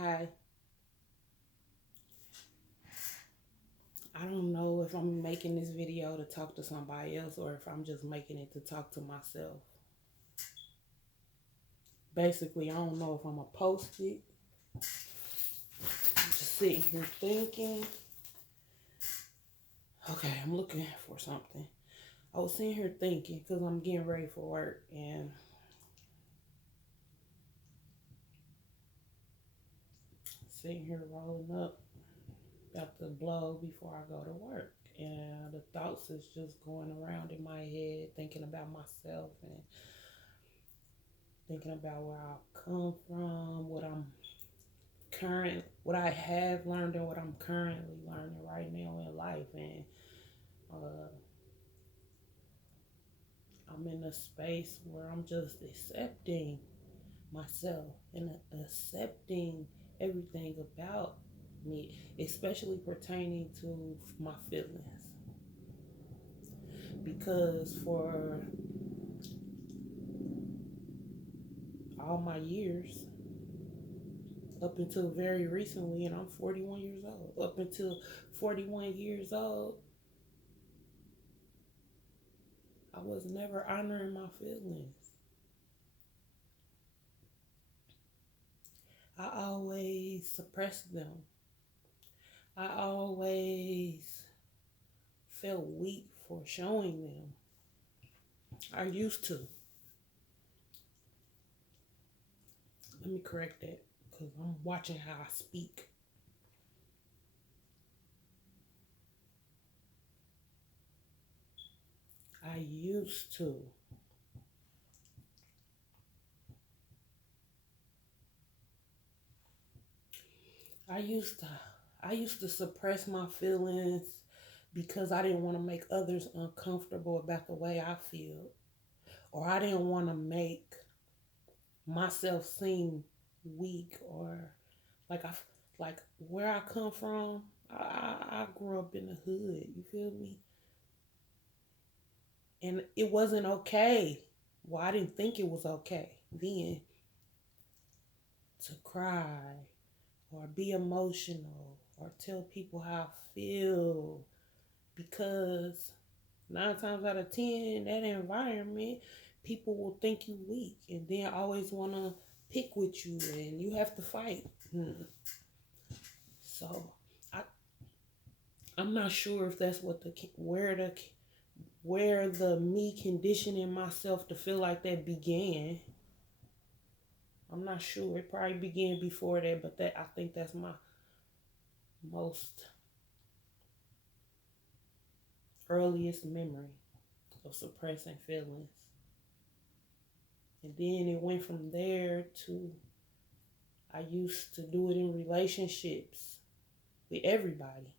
Hi, I don't know if I'm making this video to talk to somebody else or if I'm just making it to talk to myself. Basically, I don't know if I'm gonna post it. I'm just sitting here thinking. Okay, I'm looking for something. I was sitting here thinking because I'm getting ready for work and sitting here rolling up, about to blow before I go to work. And the thoughts is just going around in my head, thinking about myself and thinking about where I've come from, what I have learned and what I'm currently learning right now in life. And uh, I'm in a space where I'm just accepting myself and accepting everything about me, especially pertaining to my feelings. Because for all my years, up until very recently, and I'm 41 years old, up until 41 years old, I was never honoring my feelings. I always suppressed them. I always felt weak for showing them. I used to. Let me correct that because I'm watching how I speak. I used to. I used to. I used to suppress my feelings because I didn't want to make others uncomfortable about the way I feel, or I didn't want to make myself seem weak or like like where I come from. I grew up in the hood. You feel me? And it wasn't okay. Well, I didn't think it was okay then to cry or be emotional or tell people how I feel because 9 times out of 10 in that environment, people will think you weak and then always want to pick with you and you have to fight. So I I'm not sure if that's what where the me conditioning myself to feel like that began. I'm not sure. It probably began before that, but that I think that's my most earliest memory of suppressing feelings. And then it went from there to I used to do it in relationships with everybody,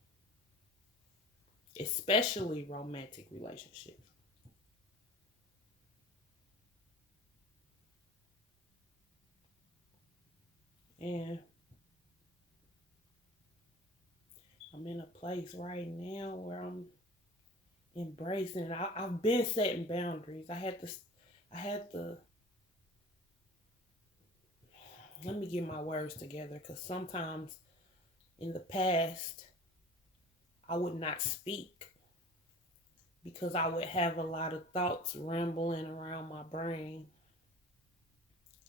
especially romantic relationships. And I'm in a place right now where I'm embracing it. I've been setting boundaries. I had to, let me get my words together because sometimes in the past, I would not speak because I would have a lot of thoughts rambling around my brain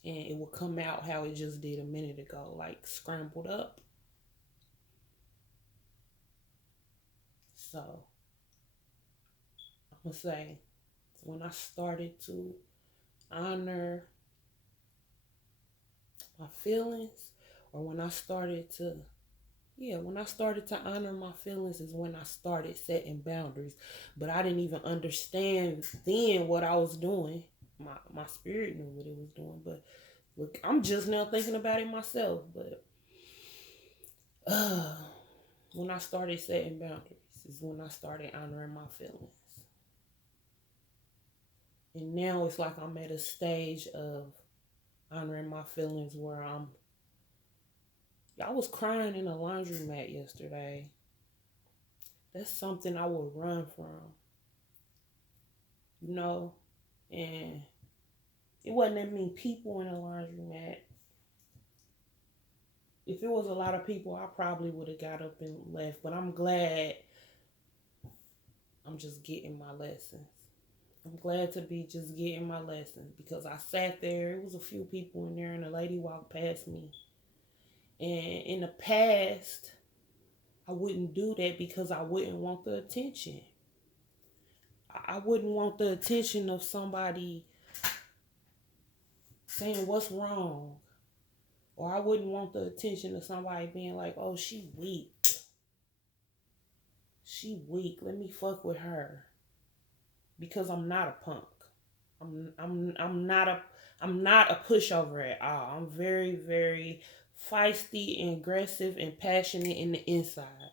and it would come out how it just did a minute ago, like scrambled up. So I'm gonna say when I started to honor my feelings, or when I started to honor my feelings is when I started setting boundaries. But I didn't even understand then what I was doing. My spirit knew what it was doing, but look, I'm just now thinking about it myself. But uh, when I started setting boundaries is when I started honoring my feelings. And now it's like I'm at a stage of honoring my feelings where I was crying in a laundromat yesterday. That's something I would run from, you know? And it wasn't that many people in a laundromat. If it was a lot of people, I probably would have got up and left. But I'm glad I'm just getting my lessons. I'm glad to be just getting my lessons because I sat there. It was a few people in there, and a lady walked past me. And in the past, I wouldn't do that because I wouldn't want the attention. I wouldn't want the attention of somebody saying what's wrong. Or I wouldn't want the attention of somebody being like, oh, she weak. She weak. Let me fuck with her. Because I'm not a punk. I'm not a pushover at all. I'm very, very feisty and aggressive and passionate in the inside.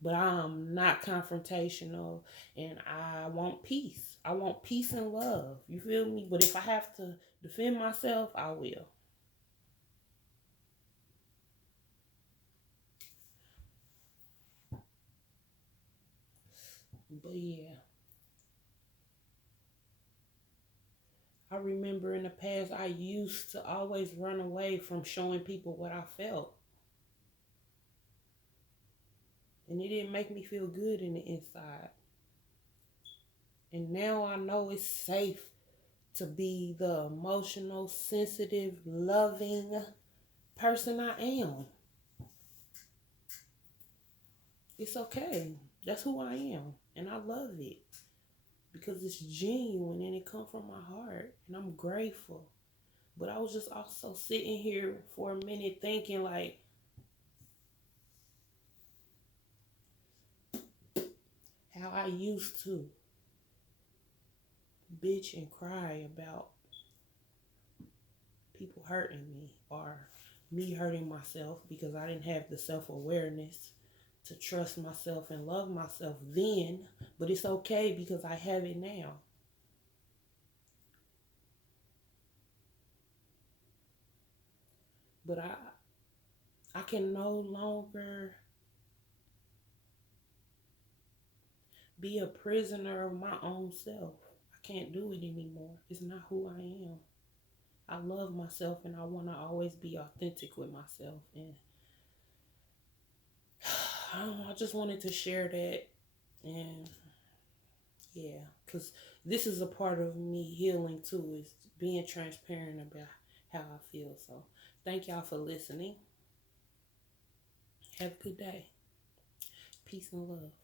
But I'm not confrontational, and I want peace. I want peace and love. You feel me? But if I have to defend myself, I will. But yeah, I remember in the past I used to always run away from showing people what I felt. And it didn't make me feel good in the inside. And now I know it's safe to be the emotional, sensitive, loving person I am. It's okay. That's who I am. And I love it because it's genuine and it comes from my heart. And I'm grateful. But I was just also sitting here for a minute thinking like, how I used to bitch and cry about people hurting me or me hurting myself because I didn't have the self-awareness to trust myself and love myself then, but it's okay because I have it now. But I can no longer be a prisoner of my own self. I can't do it anymore. It's not who I am. I love myself and I want to always be authentic with myself. And I just wanted to share that. And yeah, because this is a part of me healing too, is being transparent about how I feel. So thank y'all for listening. Have a good day. Peace and love.